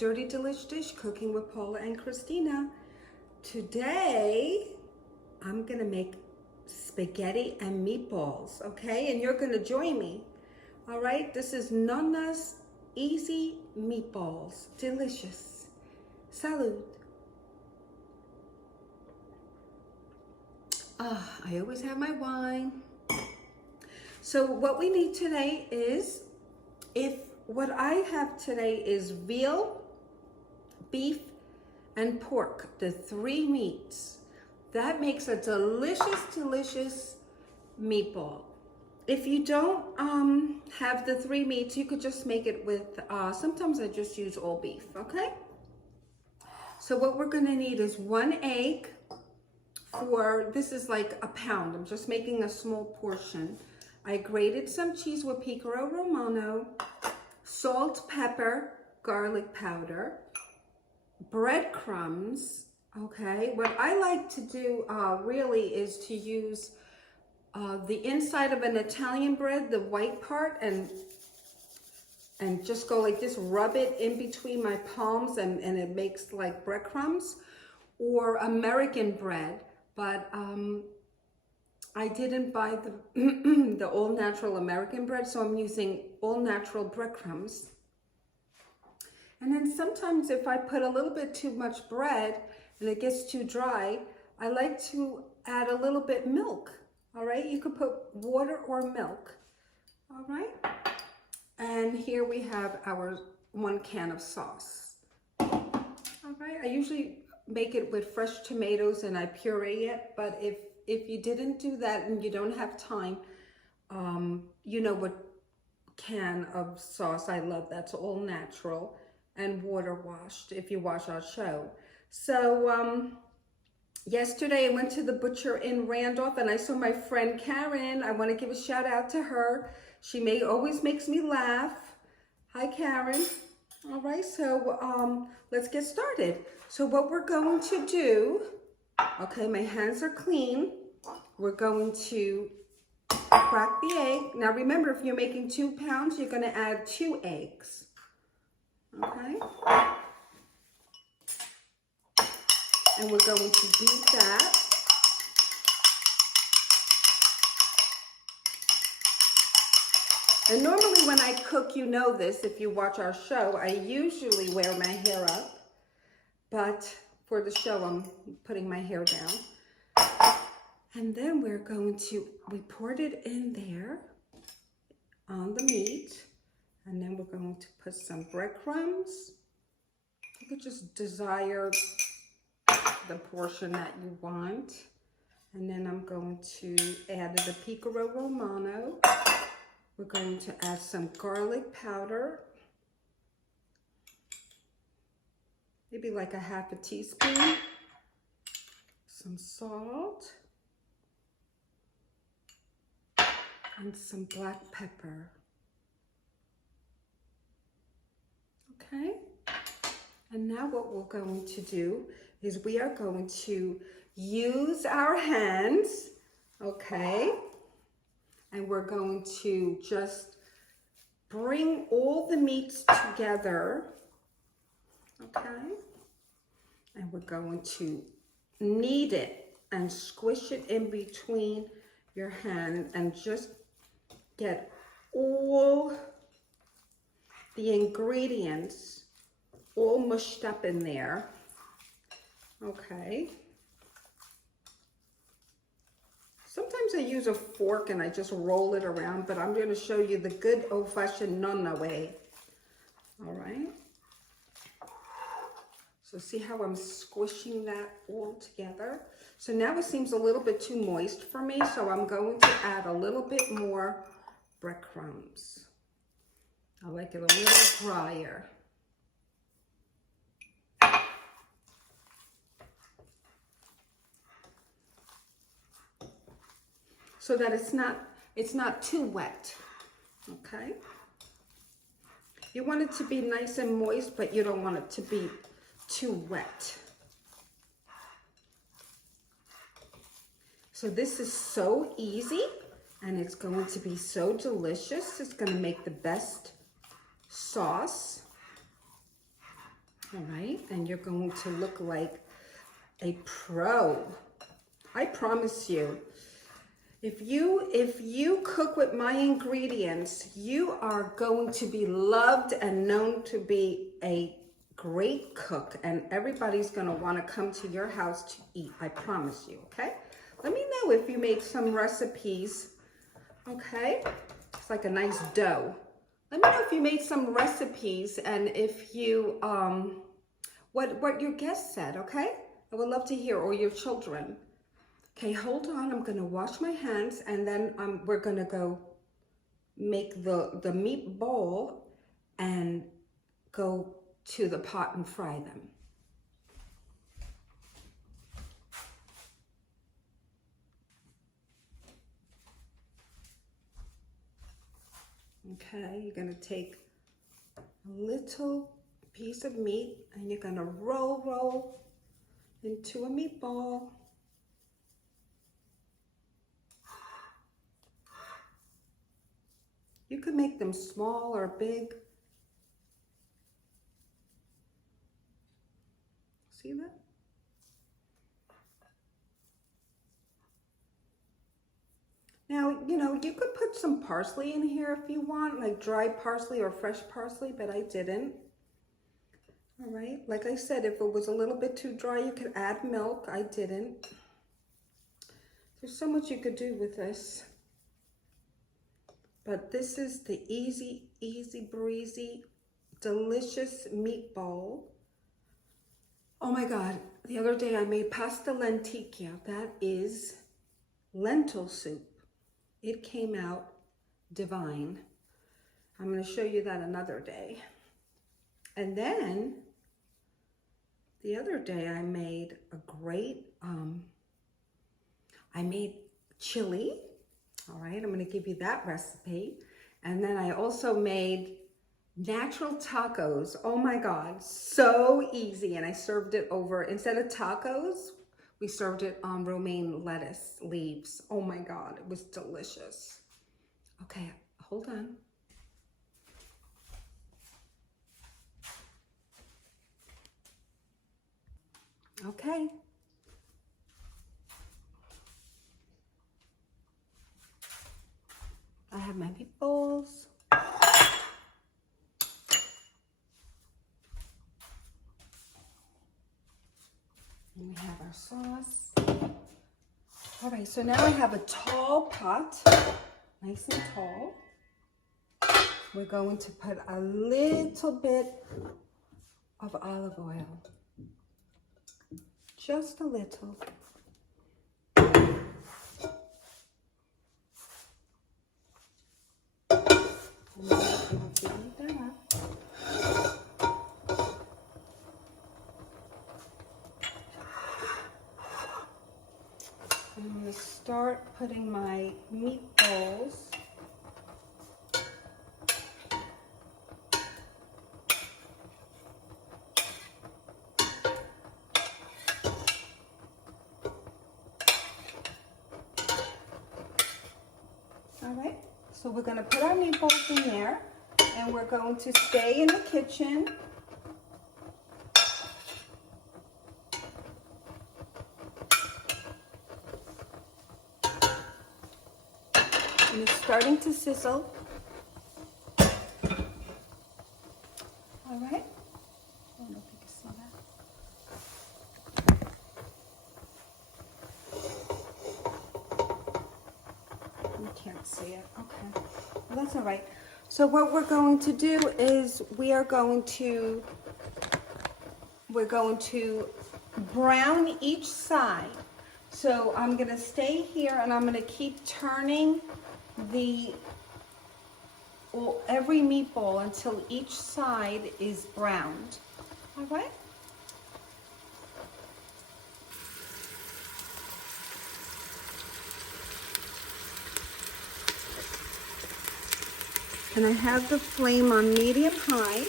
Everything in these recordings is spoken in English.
Dirty Delish Dish, Cooking with Paula and Christina. Today, I'm gonna make spaghetti and meatballs, okay? And you're gonna join me, all right? This is Nonna's Easy Meatballs. Delicious. Salud. I always have my wine. So what we need today is, what I have today is veal, beef, and pork, the three meats. That makes a delicious, delicious meatball. If you don't have the three meats, you could just make it with, sometimes I just use all beef, okay? So what we're gonna need is 1 egg this is like a pound. I'm just making a small portion. I grated some cheese with Picaro Romano, salt, pepper, garlic powder, breadcrumbs, okay? What I like to do really is to use the inside of an Italian bread, the white part, and just go like this, rub it in between my palms, and it makes like breadcrumbs, or American bread, but I didn't buy the the all natural American bread, so I'm using all natural breadcrumbs. And then sometimes if I put a little bit too much bread and it gets too dry, I like to add a little bit milk, all right? You could put water or milk, all right? And here we have our 1 can of sauce, all right? I usually make it with fresh tomatoes and I puree it, but if you didn't do that and you don't have time, you know what can of sauce I love, that's all natural and water washed if you watch our show. So yesterday I went to the butcher in Randolph and I saw my friend Karen. I want to give a shout out to her. She always makes me laugh. Hi Karen. All right, so let's get started. So what we're going to do, okay, my hands are clean. We're going to crack the egg. Now remember, if you're making 2 pounds, you're gonna add 2 eggs, okay? And we're going to beat that. And normally when I cook, you know this, if you watch our show, I usually wear my hair up. But for the show, I'm putting my hair down. And then we poured it in there on the meat. And then we're going to put some breadcrumbs. You could just desire the portion that you want. And then I'm going to add the Picaro Romano. We're going to add some garlic powder. Maybe like a half a teaspoon. Some salt. And some black pepper. Okay? And now what we're going to do is we are going to use our hands, okay? And we're going to just bring all the meats together, okay? And we're going to knead it and squish it in between your hand and just get all the ingredients all mushed up in there, okay? Sometimes I use a fork and I just roll it around, but I'm gonna show you the good old-fashioned Nonna way, all right? So see how I'm squishing that all together? So now it seems a little bit too moist for me, so I'm going to add a little bit more breadcrumbs. I like it a little drier. So that it's not too wet, okay? You want it to be nice and moist, but you don't want it to be too wet. So this is so easy and it's going to be so delicious. It's going to make the best sauce. All right, and you're going to look like a pro. I promise you. If you cook with my ingredients, you are going to be loved and known to be a great cook, and everybody's going to want to come to your house to eat. I promise you, okay? Let me know if you make some recipes, okay? It's like a nice dough. Let me know if you made some recipes and if you, what your guests said, okay? I would love to hear, or your children. Okay, hold on, I'm gonna wash my hands and then we're gonna go make the meatball and go to the pot and fry them. Okay, you're gonna take a little piece of meat and you're gonna roll into a meatball. You could make them small or big. See that? Now, you know, you could put some parsley in here if you want, like dry parsley or fresh parsley, but I didn't. All right, like I said, if it was a little bit too dry, you could add milk. I didn't. There's so much you could do with this. But this is the easy breezy, delicious meatball. Oh my God, the other day I made pasta lenticchia. That is lentil soup. It came out divine. I'm gonna show you that another day. And then the other day I made a great, I made chili. All right, I'm gonna give you that recipe. And then I also made natural tacos. Oh my God, so easy. And I served it over, instead of tacos, we served it on romaine lettuce leaves. Oh my God, it was delicious. Okay, hold on. Okay. I have my meatballs. And we have our sauce. All right, so now I have a tall pot, nice and tall. We're going to put a little bit of olive oil, just a little. I'm going to start putting my meatballs all right, so we're going to put our meatballs in there and we're going to stay in the kitchen. And it's starting to sizzle. All right. I don't know if you can smell that. You can't see it. Okay. Well, that's all right. So what we're going to do is we're going to brown each side. So I'm going to stay here and I'm going to keep turning every meatball until each side is browned. All right? And I have the flame on medium high.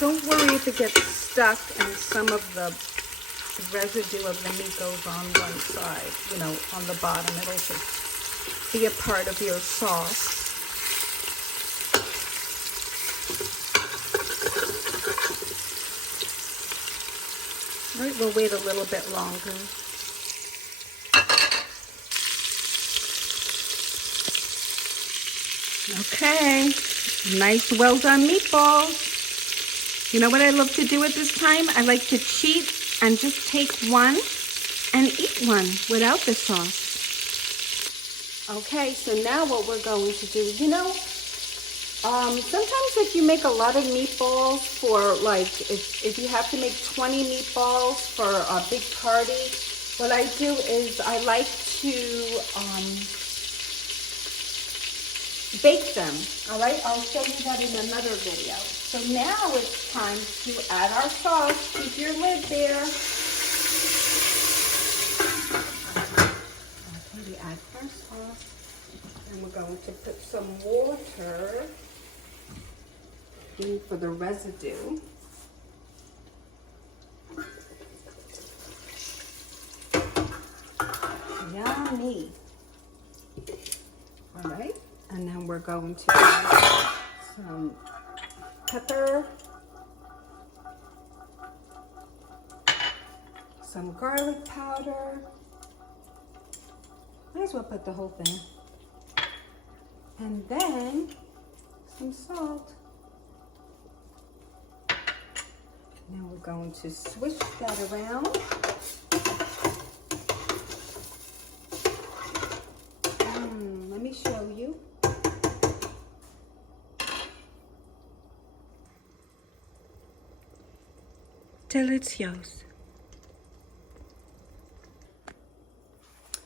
Don't worry if it gets stuck and some of the residue of the meat goes on one side, you know, on the bottom. It'll just be a part of your sauce. right, we'll wait a little bit longer. Okay, nice, well done meatballs. You know what I love to do at this time? I like to cheat and just take one and eat one without the sauce. Okay, so now what we're going to do, you know, sometimes if you make a lot of meatballs for like, if you have to make 20 meatballs for a big party, what I do is I like to bake them, all right? I'll show you that in another video. So now it's time to add our sauce. Keep your lid there. Okay, we add our sauce. And we're going to put some water in for the residue. Yummy. All right, and then we're going to add some pepper, some garlic powder. Might as well put the whole thing. And then some salt. Now we're going to swish that around. Let me show you. Delicioso.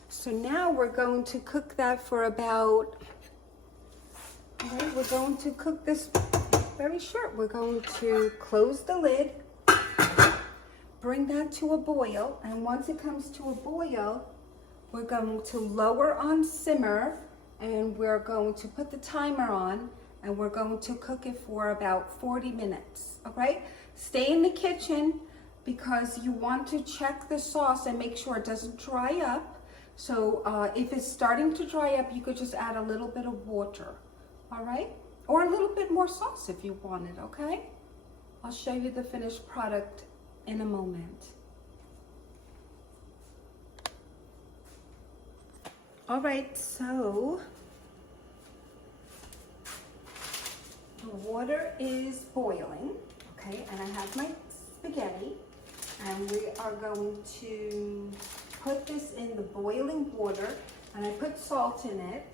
So now we're going to cook that for about, all right, we're going to cook this very short. We're going to close the lid, bring that to a boil, and once it comes to a boil, we're going to lower on simmer, and we're going to put the timer on, and we're going to cook it for about 40 minutes, all right? Stay in the kitchen because you want to check the sauce and make sure it doesn't dry up. So if it's starting to dry up, you could just add a little bit of water, all right? Or a little bit more sauce if you want it, okay? I'll show you the finished product in a moment. All right, so the water is boiling, okay? And I have my spaghetti, and we are going to put this in the boiling water, and I put salt in it,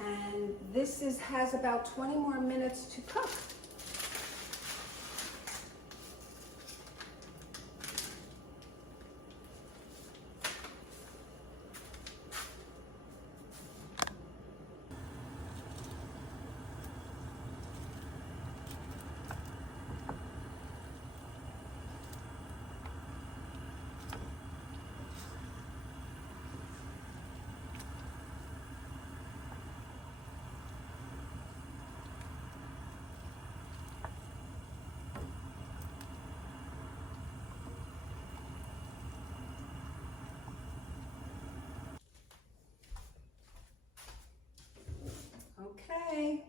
and this has about 20 more minutes to cook. Okay.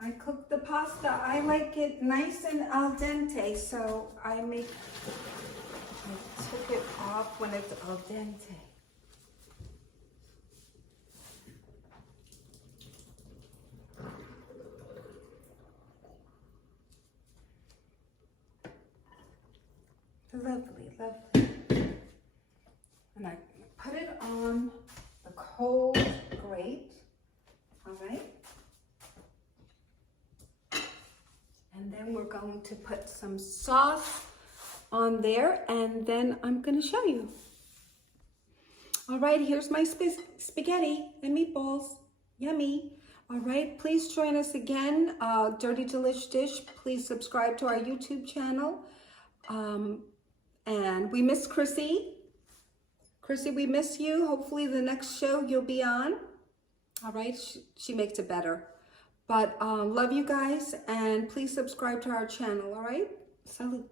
I cooked the pasta. I like it nice and al dente, so I took it off when it's al dente. Lovely, lovely. And I put it on the cold grate, all right? And then we're going to put some sauce on there, and then I'm gonna show you. All right, here's my spaghetti and meatballs, yummy. All right, please join us again, Dirty Delish Dish. Please subscribe to our YouTube channel. And we miss Chrissy. Chrissy, we miss you. Hopefully the next show you'll be on. All right, she makes it better. But love you guys, and please subscribe to our channel, all right? Salud.